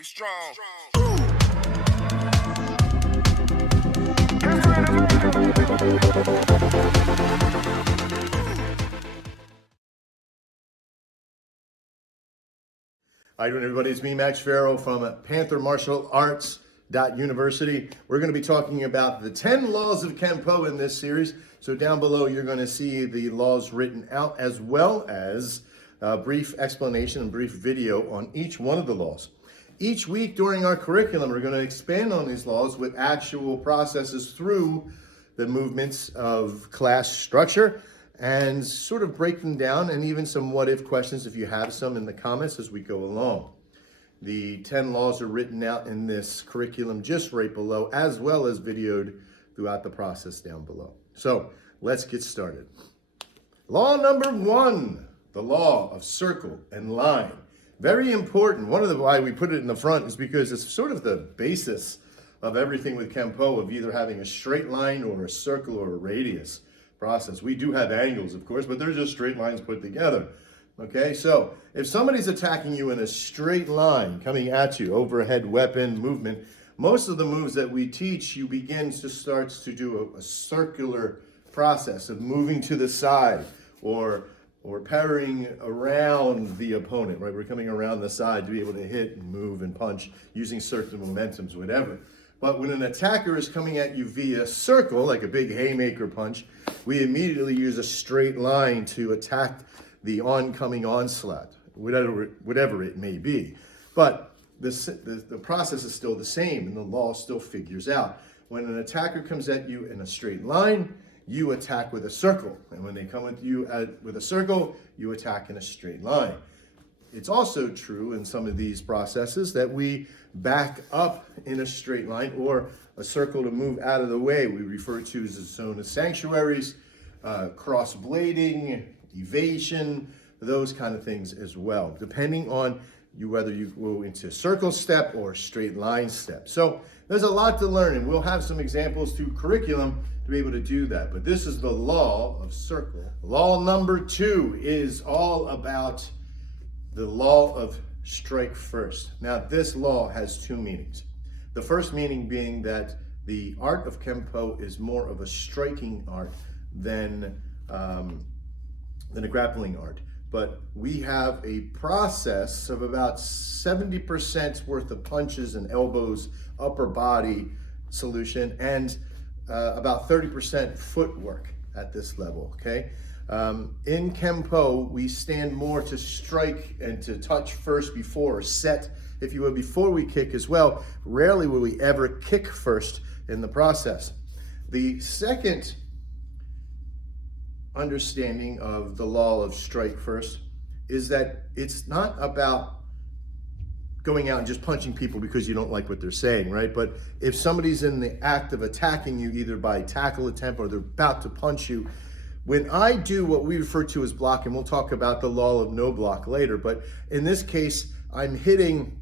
Get strong. How you doing, everybody? It's me, Max Farrow from Panther Martial Arts University. We're going to be talking about the 10 laws of Kenpo in this series. So down below, you're going to see the laws written out, as well as a brief explanation and brief video on each one of the laws. Each week during our curriculum, we're going to expand on these laws with actual processes through the movements of class structure and sort of break them down, and even some what-if questions if you have some in the comments as we go along. The 10 laws are written out in this curriculum just right below, as well as videoed throughout the process down below. So let's get started. Law number 1, the law of circle and line. Very important. One of the why we put it in the front is because it's sort of the basis of everything with Kenpo, of either having a straight line or a circle or a radius process. We do have angles, of course, but they're just straight lines put together. Okay, so if somebody's attacking you in a straight line, coming at you, overhead weapon movement, most of the moves that we teach, you begin to start to do a circular process of moving to the side or parrying around the opponent, right? We're coming around the side to be able to hit and move and punch using certain momentums, whatever. But when an attacker is coming at you via circle, like a big haymaker punch, we immediately use a straight line to attack the oncoming onslaught, whatever it may be. But the process is still the same, and the law still figures out. When an attacker comes at you in a straight line, you attack with a circle. And when they come at you with a circle, you attack in a straight line. It's also true in some of these processes that we back up in a straight line or a circle to move out of the way. We refer to as a zone of sanctuaries, cross blading, evasion, those kind of things as well, depending on whether you go into circle step or straight line step. So there's a lot to learn, and we'll have some examples through curriculum to be able to do that. But this is the law of circle. Law number 2 is all about the law of strike first. Now, this law has 2 meanings. The first meaning being that the art of Kenpo is more of a striking art than a grappling art. But we have a process of about 70% worth of punches and elbows, upper body solution, and about 30% footwork at this level, okay? In Kenpo, we stand more to strike and to touch first before, or set, if you will, before we kick as well. Rarely will we ever kick first in the process. The second understanding of the law of strike first is that it's not about going out and just punching people because you don't like what they're saying, right? But if somebody's in the act of attacking you, either by tackle attempt or they're about to punch you, when I do what we refer to as block, and we'll talk about the law of no block later, but in this case, I'm hitting,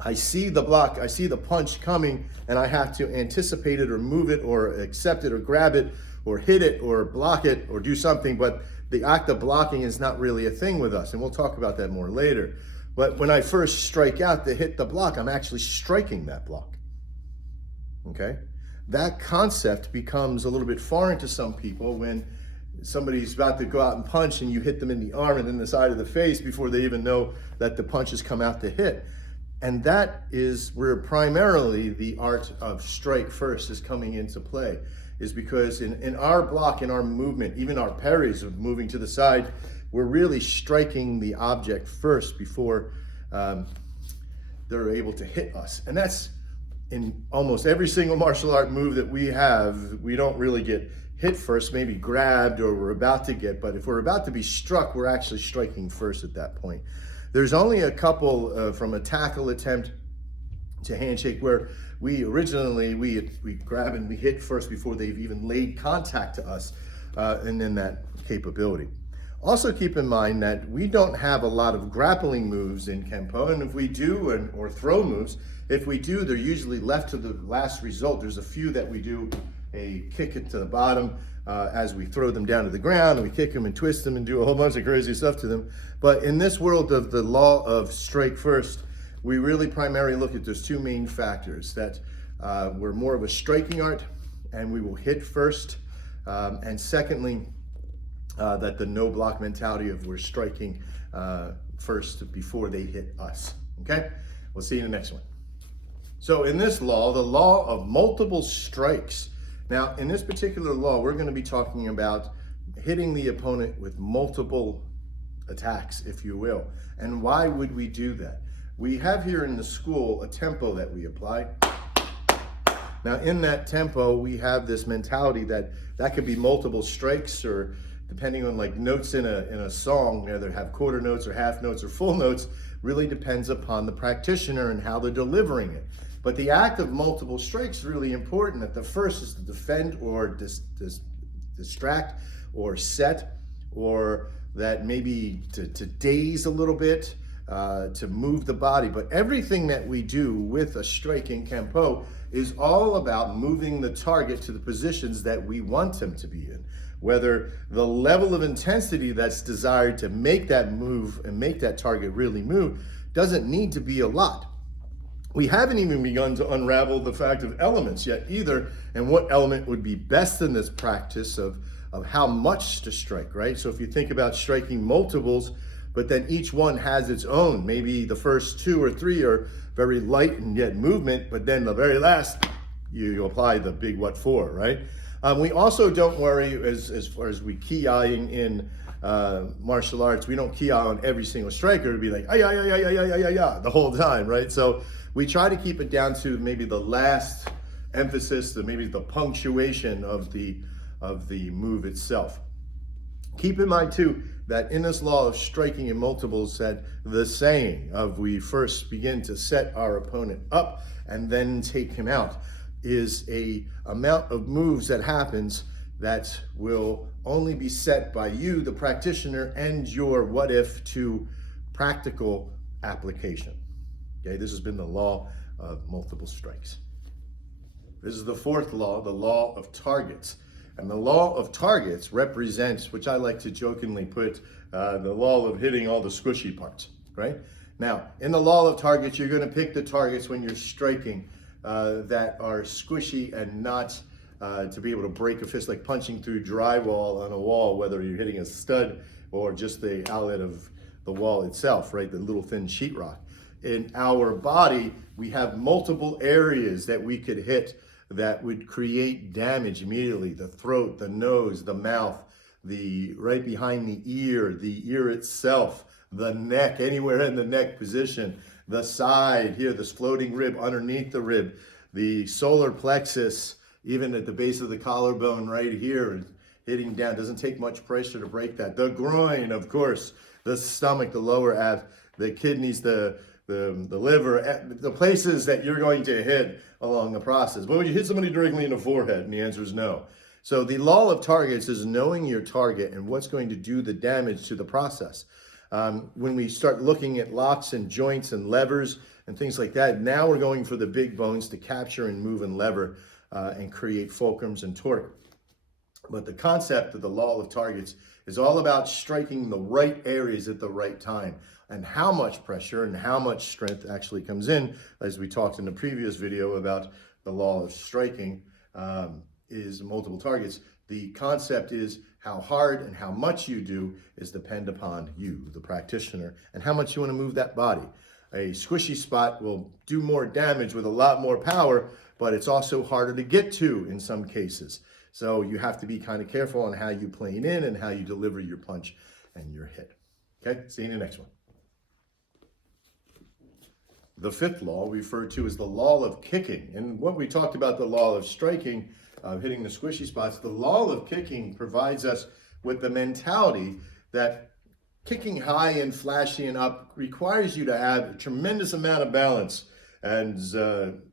I see the block, I see the punch coming, and I have to anticipate it or move it or accept it or grab it or hit it or block it or do something, but the act of blocking is not really a thing with us, and we'll talk about that more later. But when I first strike out to hit the block, I'm actually striking that block, okay? That concept becomes a little bit foreign to some people when somebody's about to go out and punch and you hit them in the arm and in the side of the face before they even know that the punch has come out to hit. And that is where primarily the art of strike first is coming into play, is because in our block, in our movement, even our parries of moving to the side, we're really striking the object first before they're able to hit us. And that's in almost every single martial art move that we have. We don't really get hit first, maybe grabbed or we're about to get, but if we're about to be struck, we're actually striking first at that point. There's only a couple from a tackle attempt to handshake where we originally, we grab and we hit first before they've even laid contact to us, and then that capability. Also keep in mind that we don't have a lot of grappling moves in Kenpo, and if we do, or throw moves, if we do, they're usually left to the last result. There's a few that we do a kick it to the bottom as we throw them down to the ground, and we kick them and twist them and do a whole bunch of crazy stuff to them. But in this world of the law of strike first, we really primarily look at those two main factors, that we're more of a striking art and we will hit first, and secondly, that the no block mentality of we're striking first before they hit us. Okay, we'll see you in the next one. So in this law, the law of multiple strikes. Now, in this particular law, we're going to be talking about hitting the opponent with multiple attacks, if you will. And why would we do that? We have here in the school a tempo that we apply. Now, in that tempo, we have this mentality that could be multiple strikes, or depending on like notes in a song, whether have quarter notes or half notes or full notes, really depends upon the practitioner and how they're delivering it. But the act of multiple strikes is really important. That the first is to defend or distract or set, or that maybe to daze a little bit, to move the body. But everything that we do with a strike in Kenpo is all about moving the target to the positions that we want them to be in. Whether the level of intensity that's desired to make that move and make that target really move doesn't need to be a lot. We haven't even begun to unravel the fact of elements yet either, and what element would be best in this practice of how much to strike, right? So if you think about striking multiples, but then each one has its own, maybe the first two or three are very light and yet movement, but then the very last, you apply the big what for, right? We also don't worry, as far as we key eyeing in martial arts, we don't key eye on every single striker to be like, the whole time, right? So we try to keep it down to maybe the last emphasis, maybe the punctuation of the move itself. Keep in mind too, that in this law of striking in multiples, that the saying of we first begin to set our opponent up and then take him out is a amount of moves that happens that will only be set by you, the practitioner, and your what if to practical application. Okay, this has been the law of multiple strikes. This is the fourth law, the law of targets. And the law of targets represents, which I like to jokingly put, the law of hitting all the squishy parts, right? Now, in the law of targets, you're going to pick the targets when you're striking that are squishy and not to be able to break a fist, like punching through drywall on a wall, whether you're hitting a stud or just the outlet of the wall itself, right? The little thin sheetrock. In our body, we have multiple areas that we could hit that would create damage immediately. The throat, the nose, the mouth, the right behind the ear itself, the neck, anywhere in the neck position, the side here, this floating rib underneath the rib, the solar plexus, even at the base of the collarbone right here, hitting down. Doesn't take much pressure to break that. The groin, of course, the stomach, the lower abs, the kidneys, the liver, the places that you're going to hit along the process. But would you hit somebody directly in the forehead? And the answer is no. So the law of targets is knowing your target and what's going to do the damage to the process. When we start looking at locks and joints and levers and things like that, now we're going for the big bones to capture and move and lever and create fulcrums and torque. But the concept of the law of targets is all about striking the right areas at the right time, and how much pressure and how much strength actually comes in, as we talked in the previous video about the law of striking is multiple targets. The concept is how hard and how much you do is depend upon you, the practitioner, and how much you want to move that body. A squishy spot will do more damage with a lot more power, but it's also harder to get to in some cases. So you have to be kind of careful on how you plane in and how you deliver your punch and your hit. Okay, see you in the next one. The fifth law referred to as the law of kicking. And what we talked about, the law of striking, hitting the squishy spots, the law of kicking provides us with the mentality that kicking high and flashy and up requires you to have a tremendous amount of balance and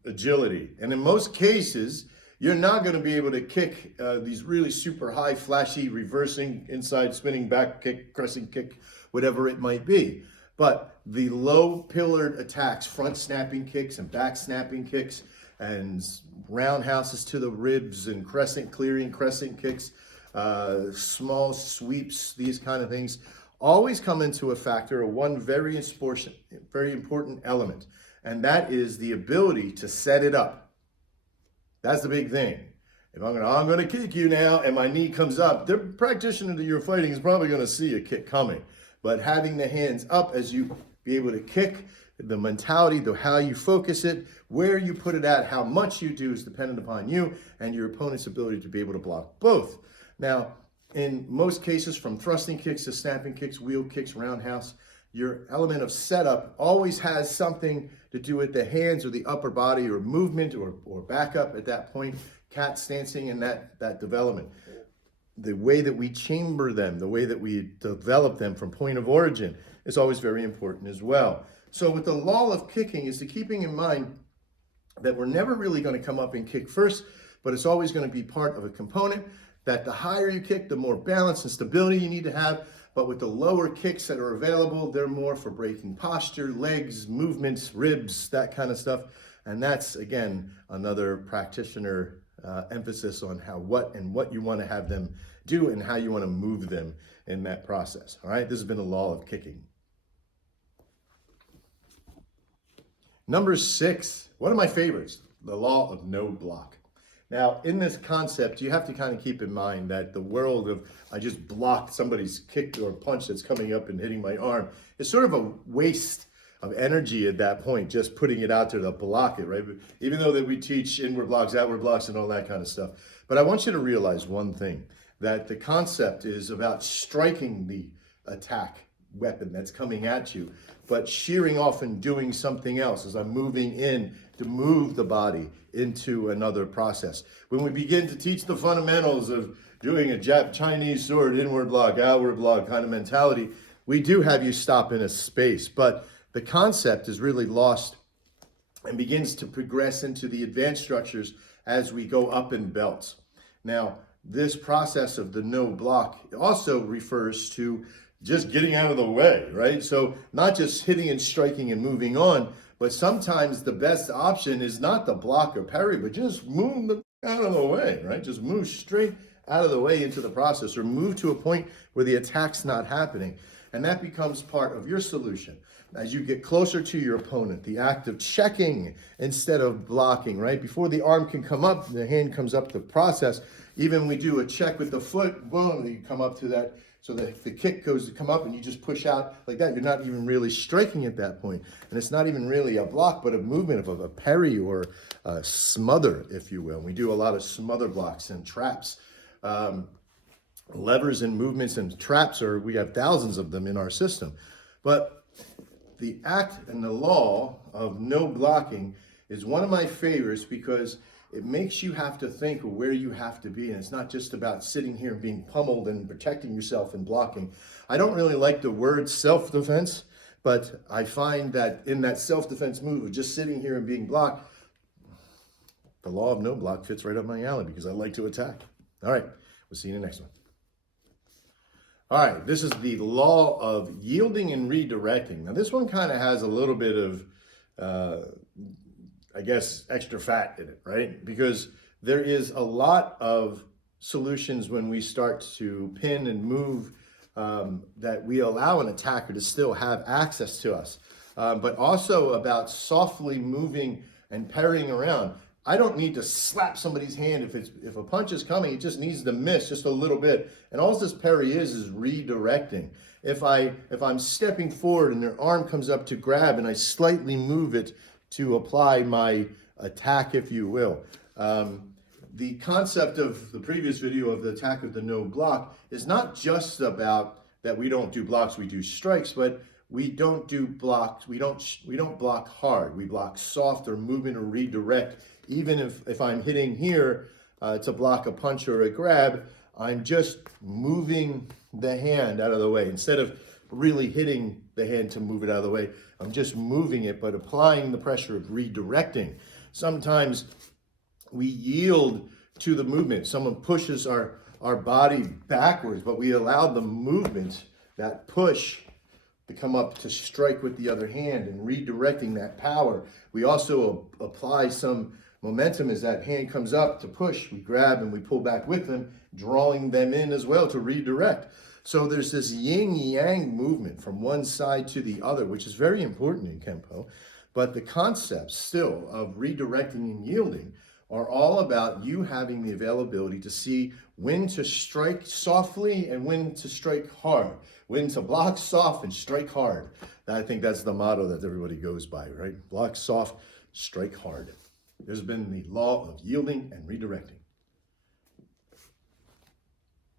agility. And in most cases, you're not going to be able to kick these really super high, flashy, reversing, inside spinning, back kick, crescent kick, whatever it might be. But the low pillared attacks, front snapping kicks and back snapping kicks and roundhouses to the ribs and crescent clearing, crescent kicks, small sweeps, these kind of things, always come into a factor of one very important element. and that is the ability to set it up. That's the big thing. If I'm gonna kick you now and my knee comes up, the practitioner that you're fighting is probably gonna see a kick coming. But having the hands up as you be able to kick, the mentality, how you focus it, where you put it at, how much you do is dependent upon you and your opponent's ability to be able to block both. Now, in most cases, from thrusting kicks to snapping kicks, wheel kicks, roundhouse, your element of setup always has something to do with the hands or the upper body or movement or backup at that point, cat stancing and that development. The way that we chamber them, the way that we develop them from point of origin is always very important as well. So with the law of kicking is to keeping in mind that we're never really going to come up and kick first, but it's always going to be part of a component that the higher you kick, the more balance and stability you need to have. But with the lower kicks that are available, they're more for breaking posture, legs, movements, ribs, that kind of stuff. And that's, again, another practitioner emphasis on what you want to have them do and how you want to move them in that process. All right, this has been the law of kicking. Number 6, one of my favorites, the law of no block. Now, in this concept, you have to kind of keep in mind that the world of I just blocked somebody's kick or punch that's coming up and hitting my arm is sort of a waste of energy at that point, just putting it out there to block it, right? Even though that we teach inward blocks, outward blocks, and all that kind of stuff. But I want you to realize one thing, that the concept is about striking the attack weapon that's coming at you, but shearing off and doing something else as I'm moving in to move the body into another process. When we begin to teach the fundamentals of doing a Chinese sword, inward block, outward block kind of mentality, we do have you stop in a space, but the concept is really lost and begins to progress into the advanced structures as we go up in belts. Now, this process of the no block also refers to just getting out of the way, right? So not just hitting and striking and moving on, but sometimes the best option is not to block or parry, but just move out of the way, right? Just move straight out of the way into the process, or move to a point where the attack's not happening. And that becomes part of your solution. As you get closer to your opponent, the act of checking instead of blocking, right? Before the arm can come up, the hand comes up the process. Even we do a check with the foot, boom, you come up to that. So the kick goes to come up and you just push out like that. You're not even really striking at that point. And it's not even really a block, but a movement of a parry or a smother, if you will. We do a lot of smother blocks and traps. Levers and movements and traps, we have thousands of them in our system. But the act and the law of no blocking is one of my favorites because it makes you have to think where you have to be. And it's not just about sitting here and being pummeled and protecting yourself and blocking. I don't really like the word self-defense, but I find that in that self-defense move of just sitting here and being blocked, the law of no block fits right up my alley because I like to attack. All right, we'll see you in the next one. All right, this is the law of yielding and redirecting. Now, this one kind of has a little bit of, I guess, extra fat in it, right? Because there is a lot of solutions when we start to pin and move that we allow an attacker to still have access to us, but also about softly moving and parrying around. I don't need to slap somebody's hand if a punch is coming. It just needs to miss just a little bit. And all this parry is redirecting. If I'm stepping forward and their arm comes up to grab and I slightly move it to apply my attack, if you will. The concept of the previous video of the attack of the no block is not just about that we don't do blocks, we do strikes, but we don't do blocks. We don't block hard. We block soft or movement or redirect. Even if I'm hitting here to block a punch or a grab, I'm just moving the hand out of the way. Instead of really hitting the hand to move it out of the way, I'm just moving it, but applying the pressure of redirecting. Sometimes we yield to the movement. Someone pushes our body backwards, but we allow the movement, that push, to come up to strike with the other hand and redirecting that power. We also apply some momentum as that hand comes up to push. We grab and we pull back with them, drawing them in as well to redirect. So there's this yin-yang movement from one side to the other, which is very important in Kenpo. But the concepts still of redirecting and yielding are all about you having the availability to see when to strike softly and when to strike hard, when to block soft and strike hard. I think that's the motto that everybody goes by, right? Block soft, strike hard. There's been the law of yielding and redirecting.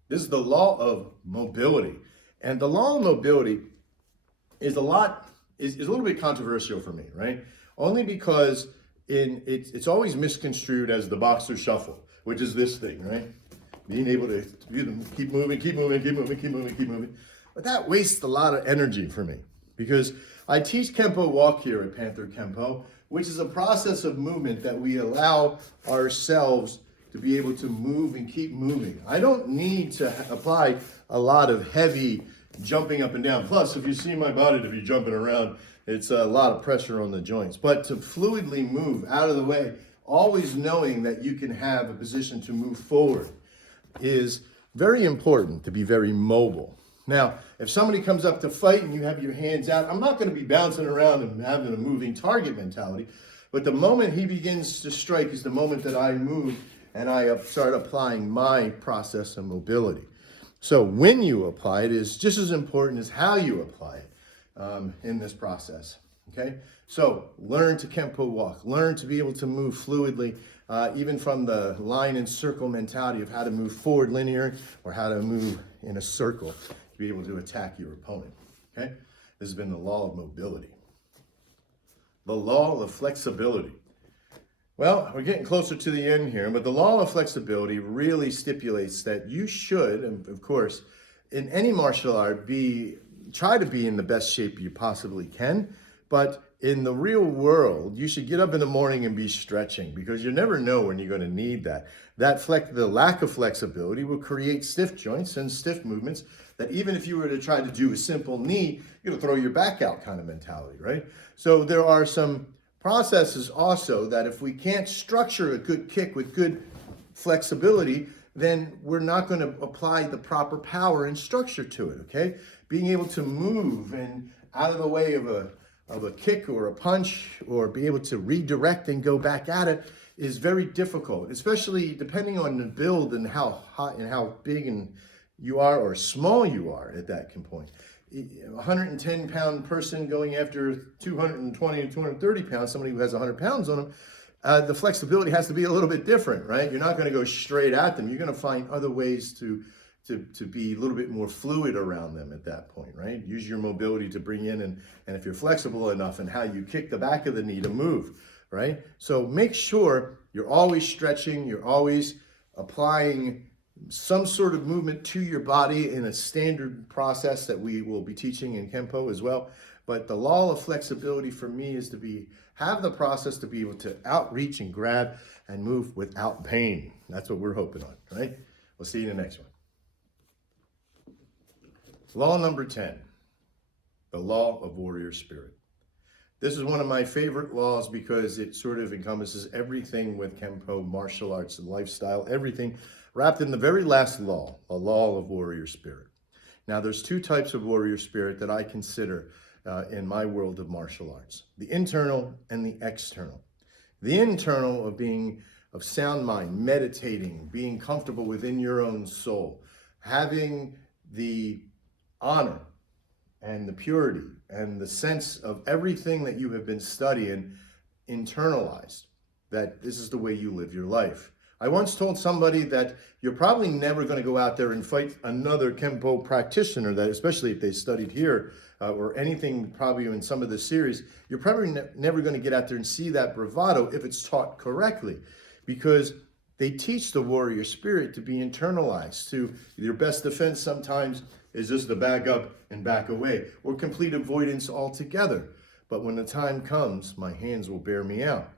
This is the law of mobility. And the law of mobility is a little bit controversial for me, right? Only because it's always misconstrued as the boxer shuffle, which is this thing, right? Being able to keep moving. But that wastes a lot of energy for me, because I teach Kenpo walk here at Panther Kenpo, which is a process of movement that we allow ourselves to be able to move and keep moving. I don't need to apply a lot of heavy jumping up and down. Plus, if you see my body to be jumping around, it's a lot of pressure on the joints. But to fluidly move out of the way, always knowing that you can have a position to move forward, is very important, to be very mobile. Now, if somebody comes up to fight and you have your hands out, I'm not going to be bouncing around and having a moving target mentality. But the moment he begins to strike is the moment that I move and I start applying my process of mobility. So when you apply it is just as important as how you apply it in this process, okay? So learn to Kenpo walk, learn to be able to move fluidly, even from the line and circle mentality of how to move forward linear or how to move in a circle to be able to attack your opponent, okay? This has been the law of mobility. The law of flexibility. Well, we're getting closer to the end here, but the law of flexibility really stipulates that you should, and of course, in any martial art, try to be in the best shape you possibly can, but in the real world, you should get up in the morning and be stretching, because you never know when you're going to need that. The lack of flexibility will create stiff joints and stiff movements that even if you were to try to do a simple knee, you're going to throw your back out kind of mentality, right? So there are some processes also that if we can't structure a good kick with good flexibility, then we're not going to apply the proper power and structure to it, okay? Being able to move and out of the way of a kick or a punch, or be able to redirect and go back at it, is very difficult, especially depending on the build and how hot and how big and you are or small you are at that point. A 110-pound person going after 220 to 230 pounds, somebody who has 100 pounds on them, the flexibility has to be a little bit different, right? You're not going to go straight at them. You're going to find other ways to be a little bit more fluid around them at that point, right? Use your mobility to bring in, and if you're flexible enough and how you kick the back of the knee to move, right? So make sure you're always stretching, you're always applying some sort of movement to your body in a standard process that we will be teaching in Kenpo as well. But the law of flexibility for me is to have the process to be able to outreach and grab and move without pain. That's what we're hoping on, right? We'll see you in the next one. Law number 10, the law of warrior spirit. This is one of my favorite laws because it sort of encompasses everything with Kenpo, martial arts, and lifestyle, everything wrapped in the very last law, a law of warrior spirit. Now, there's two types of warrior spirit that I consider in my world of martial arts, the internal and the external. The internal of sound mind, meditating, being comfortable within your own soul, having the honor and the purity and the sense of everything that you have been studying internalized, that this is the way you live your life. I once told somebody that you're probably never going to go out there and fight another Kenpo practitioner, that especially if they studied here or anything probably in some of the series, you're probably never going to get out there and see that bravado if it's taught correctly, because they teach the warrior spirit to be internalized, to your best defense sometimes is just to back up and back away, or complete avoidance altogether. But when the time comes, my hands will bear me out.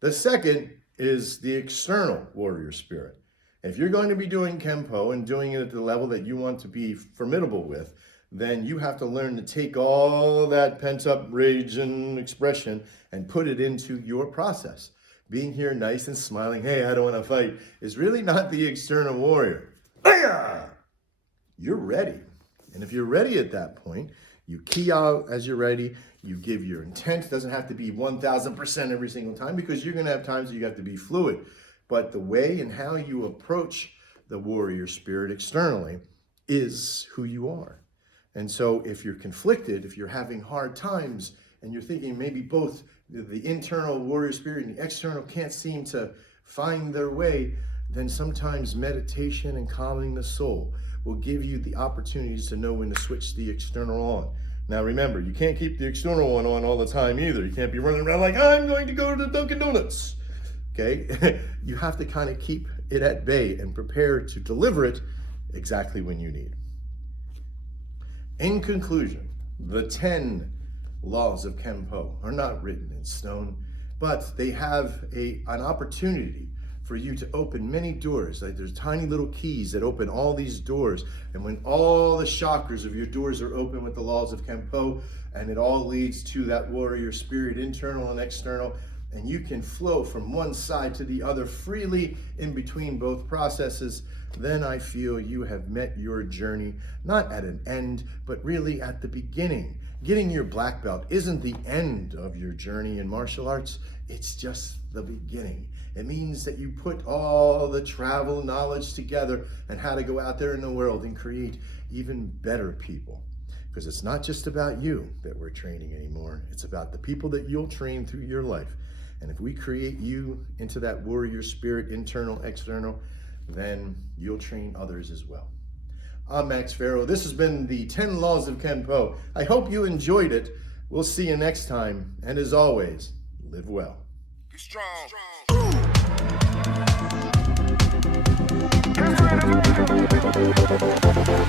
The second is the external warrior spirit. If you're going to be doing Kenpo and doing it at the level that you want to be formidable with, then you have to learn to take all that pent-up rage and expression and put it into your process. Being here nice and smiling, hey, I don't want to fight, is really not the external warrior. You're ready. And if you're ready at that point, you key out as you're ready, You give your intent. It doesn't have to be 1000% every single time, because you're going to have times that you have to be fluid. But the way and how you approach the warrior spirit externally is who you are. And so if you're conflicted, if you're having hard times, and you're thinking maybe both the internal warrior spirit and the external can't seem to find their way, then sometimes meditation and calming the soul will give you the opportunities to know when to switch the external on. Now remember, you can't keep the external one on all the time either. You can't be running around like, I'm going to go to Dunkin' Donuts. Okay? You have to kind of keep it at bay and prepare to deliver it exactly when you need. In conclusion, the 10 laws of Kenpo are not written in stone, but they have an opportunity for you to open many doors. Like there's tiny little keys that open all these doors. And when all the chakras of your doors are open with the laws of Kenpo, and it all leads to that warrior spirit, internal and external, and you can flow from one side to the other freely in between both processes, then I feel you have met your journey, not at an end, but really at the beginning. Getting your black belt isn't the end of your journey in martial arts, it's just the beginning. It means that you put all the travel knowledge together and how to go out there in the world and create even better people. Because it's not just about you that we're training anymore, it's about the people that you'll train through your life. And if we create you into that warrior spirit, internal, external, then you'll train others as well. I'm Max Farrow. This has been the 10 Laws of Kenpo. I hope you enjoyed it. We'll see you next time. And as always, live well. Be strong. Be strong.